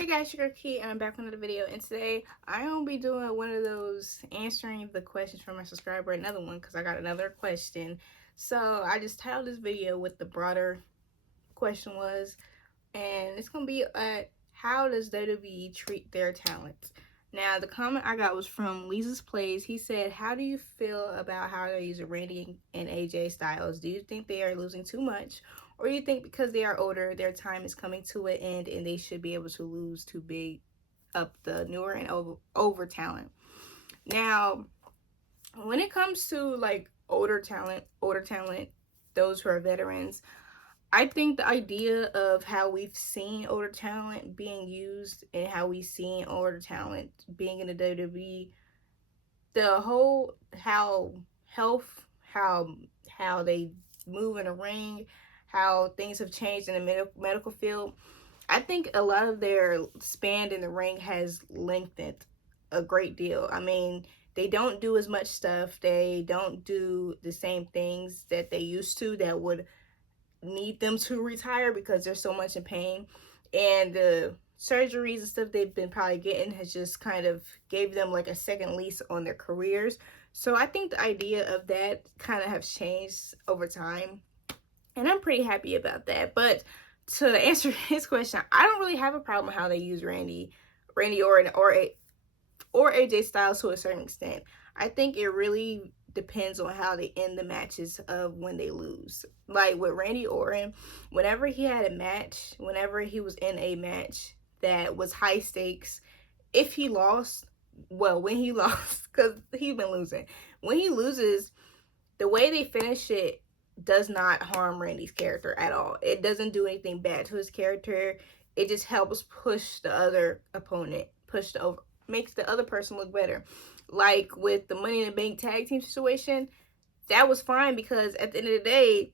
Hey guys, your girl Key, and I'm back with another video. And today I'm gonna be doing one of those answering the questions from a subscriber, another one because I got another question. So I just titled this video what the broader question was, and it's gonna be how does WWE treat their talent? Now the comment I got was from Lisa's Plays. He said, "How do you feel about how they're using Randy and AJ Styles? Do you think they are losing too much, or do you think because they are older, their time is coming to an end and they should be able to lose to big up the newer and over talent?" Now, when it comes to like older talent, those who are veterans, I think the idea of how we've seen older talent being used and how we've seen older talent being in the WWE, the whole how health, how they move in the ring, how things have changed in the medical field. I think a lot of their span in the ring has lengthened a great deal. I mean, they don't do as much stuff. They don't do the same things that they used to that would need them to retire because they're so much in pain, and the surgeries and stuff they've been probably getting has just kind of gave them like a second lease on their careers. So I think the idea of that kind of has changed over time, and I'm pretty happy about that. But to answer his question, I don't really have a problem with how they use Randy Orton or AJ Styles to a certain extent. I think it really depends on how they end the matches of when they lose. Like with Randy Orton, whenever he had a match, whenever he was in a match that was high stakes, if he lost, well, when he lost, because he's been losing, when he loses, the way they finish it does not harm Randy's character at all. It doesn't do anything bad to his character. It just helps push the other opponent, push the over, makes the other person look better. Like with the Money in the Bank tag team situation, that was fine because at the end of the day,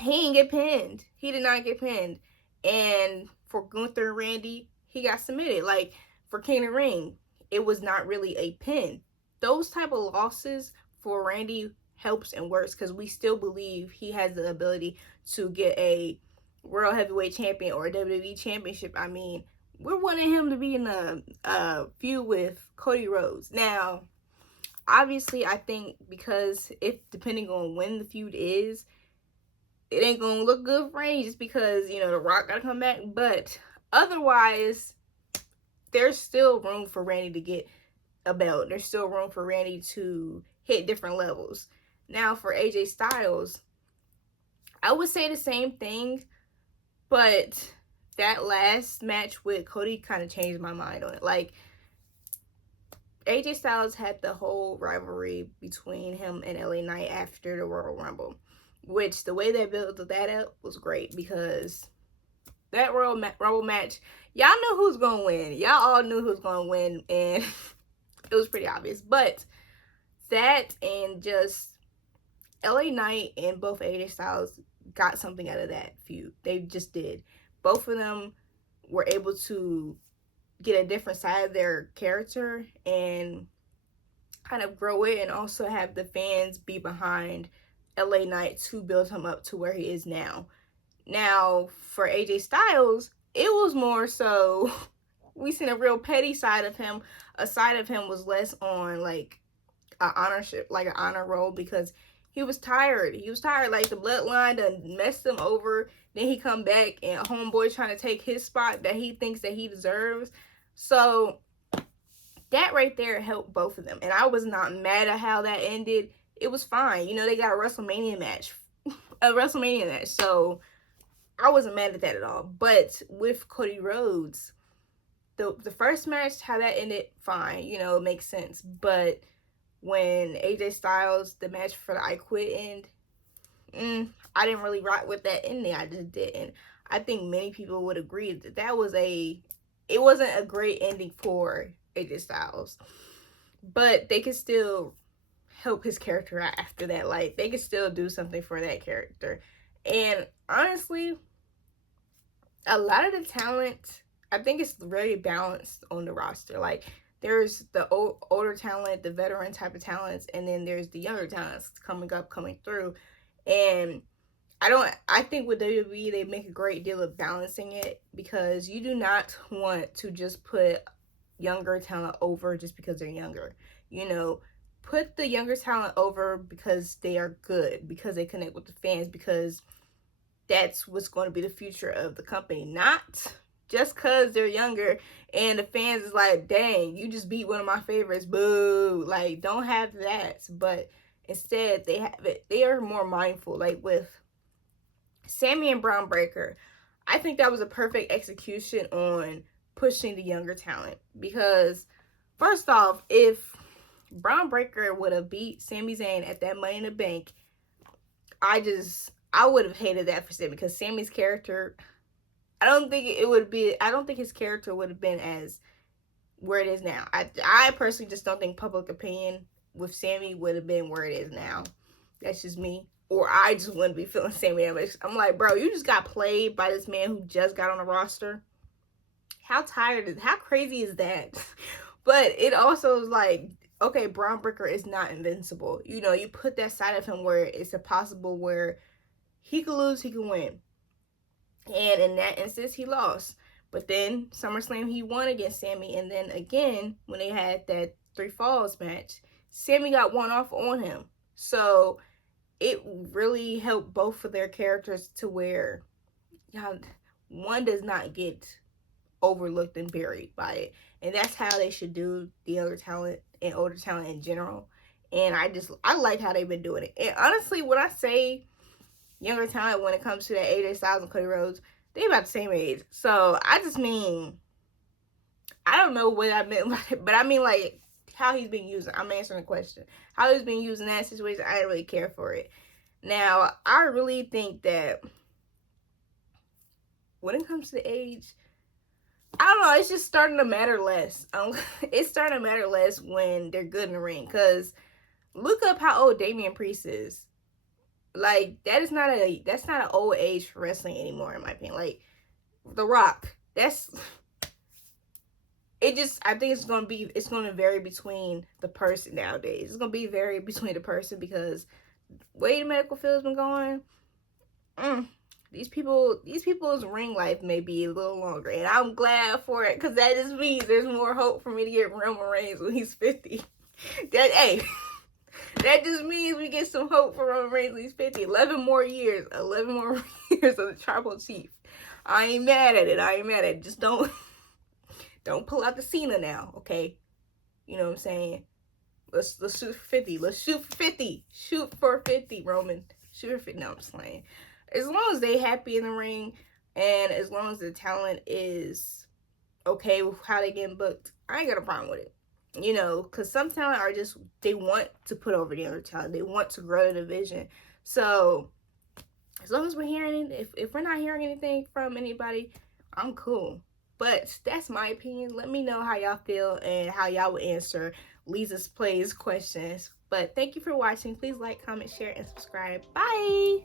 he didn't get pinned. He did not get pinned. And for Gunther and Randy, he got submitted. Like for King and Ring, it was not really a pin. Those type of losses for Randy helps and works because we still believe he has the ability to get a World Heavyweight Champion or a WWE Championship. I mean, we're wanting him to be in a feud with Cody Rhodes. Now, obviously, I think because if depending on when the feud is, it ain't gonna look good for Randy just because, you know, The Rock gotta come back. But otherwise, there's still room for Randy to get a belt. There's still room for Randy to hit different levels. Now, for AJ Styles, I would say the same thing, but that last match with Cody kind of changed my mind on it. Like, AJ Styles had the whole rivalry between him and LA Knight after the Royal Rumble, which the way they built that up was great because that Rumble match, y'all knew who's going to win. Y'all all knew who's going to win, and it was pretty obvious. But that and just LA Knight and both AJ Styles got something out of that feud. They just did. Both of them were able to get a different side of their character and kind of grow it, and also have the fans be behind LA Knight to build him up to where he is now. Now, for AJ Styles, it was more so we seen a real petty side of him. A side of him was less on like an honor role because he was tired. He was tired. Like the bloodline done messed him over. Then he come back and homeboy trying to take his spot that he thinks that he deserves. So that right there helped both of them. And I was not mad at how that ended. It was fine. You know, they got a WrestleMania match. So I wasn't mad at that at all. But with Cody Rhodes, the first match, how that ended, fine. You know, it makes sense. But when AJ Styles, the match for the I Quit end, I didn't really rock with that ending. I just didn't. I think many people would agree that it wasn't a great ending for AJ Styles. But they could still help his character out after that. Like, they could still do something for that character. And honestly, a lot of the talent, I think it's very balanced on the roster. Like, there's the older talent, the veteran type of talents, and then there's the younger talents coming through. And I think with WWE, they make a great deal of balancing it, because you do not want to just put younger talent over just because they're younger. You know, put the younger talent over because they are good, because they connect with the fans, because that's what's going to be the future of the company. Not just because they're younger and the fans is like, dang, you just beat one of my favorites, boo. Like, don't have that. But instead, they are more mindful. Like with Sammy and Brown Breaker, I think that was a perfect execution on pushing the younger talent. Because first off, if Brown Breaker would have beat Sami Zayn at that Money in the Bank, I would have hated that for Sammy, because Sammy's character, I don't think his character would have been as where it is now. I personally just don't think public opinion with Sammy would have been where it is now. That's just me. Or I just wouldn't be feeling Sammy that much. I'm like, bro, you just got played by this man who just got on the roster. How crazy is that? But it also is like, okay, Braun Breaker is not invincible. You know, you put that side of him where it's impossible, where he could lose, he could win. And in that instance, he lost. But then SummerSlam, he won against Sammy. And then again, when they had that 3 Falls match, Sammy got one off on him. So it really helped both of their characters to where one does not get overlooked and buried by it. And that's how they should do the younger talent and older talent in general. And I like how they've been doing it. And honestly, when I say younger talent, when it comes to that AJ Styles and Cody Rhodes, they about the same age. So I just mean, I don't know what I meant by it, but I mean like how he's been using. I'm answering the question. How he's been using that situation, I didn't really care for it. Now, I really think that when it comes to age, I don't know, it's just starting to matter less. It's starting to matter less when they're good in the ring. Because look up how old Damian Priest is. Like, that's not an old age for wrestling anymore, in my opinion. Like, The Rock, I think it's going to vary between the person nowadays. It's going to be vary between the person, because the way the medical field's been going, these people's ring life may be a little longer, and I'm glad for it, because that just means there's more hope for me to get Roman Reigns when he's 50. That just means we get some hope for Roman Reigns when he's 50. 11 more years of the Tribal Chief. I ain't mad at it. Just don't pull out the Cena now, okay? You know what I'm saying? Let's shoot for 50. Let's shoot for 50. Shoot for 50, Roman. Shoot for 50. No, I'm just playing. As long as they happy in the ring, and as long as the talent is okay with how they getting booked, I ain't got a problem with it. You know, because some talent they want to put over the other talent. They want to grow the division. So, as long as we're hearing it, if we're not hearing anything from anybody, I'm cool. But that's my opinion. Let me know how y'all feel and how y'all would answer Lisa's Plays questions. But thank you for watching. Please like, comment, share, and subscribe. Bye!